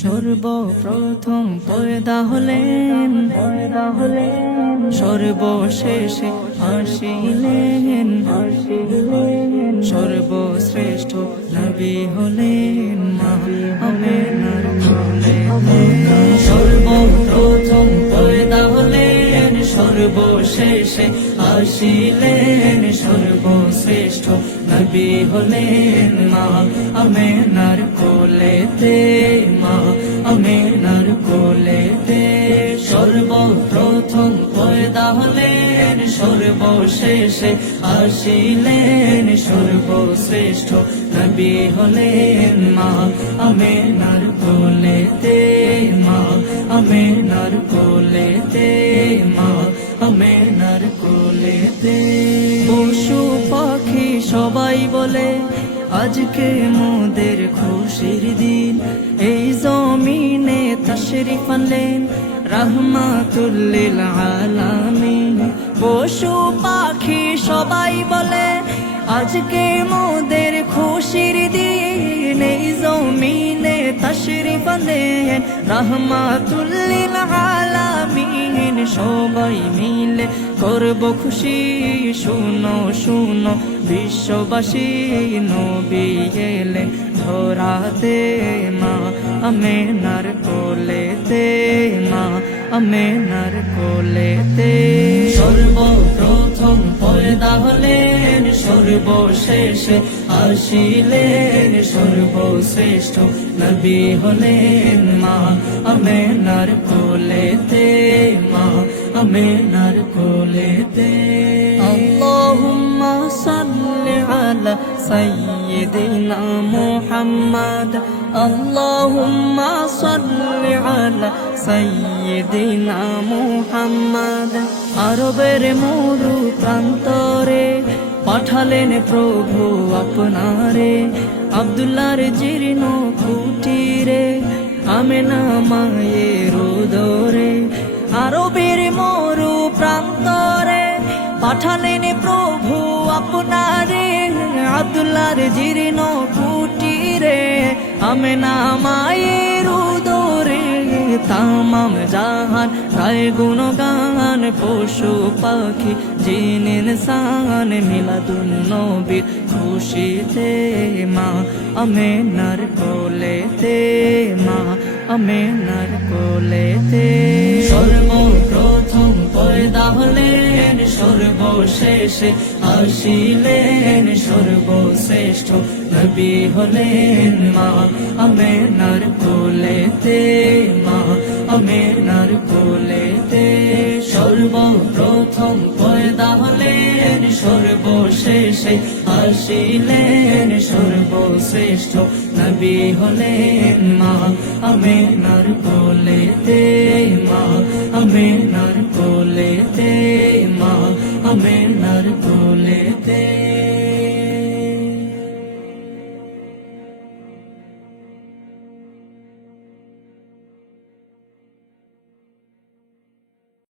সর্বপ্রথম পয়দা হলেন সর্বশেষে আসিলেন সর্বশ্রেষ্ঠ নবী হলেন মা আমেনার কোলে। সর্বপ্রথম পয়দা হলেন সর্বশেষে আসিলেন সর্বশ্রেষ্ঠ নবী হলেন মা আমেনার কোলেতে মা আমেনার কোলেতে। সর্বপ্রথম পয়দা হলেন সর্বশেষে আসিলেন সর্বশ্রেষ্ঠ নবী হলেন মা আমেনার কোলেতে মা আমেনার কোলেতে মা আমেনার কোলেতে। পশু পাখি সবাই বলে আজকে মোদের খুশির দিন, এই জমিনে তাশরিফ আনলেন রাহমাতুল লিল আলামিন। পশু পাখি সবাই বলে আজকে মোদের খুশির দিন, এই জমিনে তাশরিফ আনলেন রাহমাতুল লিল আলামিন। সবাই মিলে করব খুশি, শুনো শুনো বিশ্ববাসী নবী এলেন ধরাতে মা আমেনার কোলেতে মা আমেনার কোলেতে। সর্বপ্রথম পয়দা হলেন সর্বশেষে আসিলেন সর্বশ্রেষ্ঠ নবী হলেন মা আমেনার কোলেতে মা আমেনার কোলেতে। আল্লাহুম্মা সাল্লি আলা সাইয়্যিদিনা মুহাম্মাদ আল্লাহুম্মা সাল্লি আলা সাইয়্যিদিনা মুহাম্মাদ। আরবের মরু প্রান্তরে পাঠালেন প্রভু আপনারে, আব্দুল্লাহর জীর্ণ কুটিরে আমেনা মায়ের উদরে। আরবের মরু প্রান্তরে পাঠালেন প্রভু আপনারে, আব্দুল্লাহর জীর্ণ কুটিরে আমেনা মায়ের উদরে। তামাম জাহান গায়ে গুণগান, পশু পাখি জিন ইনসান মিলাদুন নবীর খুশিতে মা আমেনার কোলেতে মা আমেনার কোলেতে। সর্বপ্রথম পয়দা হলেন সর্বশেষে আসিলেন সর্বশ্রেষ্ঠ নবী হলেন মা আমেনার কোলেতে মা আমেনার কোলেতে। সর্বপ্রথম পয়দা হলেন সর্বশেষে আসিলেন সর্বশ্রেষ্ঠ নবী হলেন মা আমেনার কোলেতে মা আমেনার কোলেতে মা আমেনার কোলে।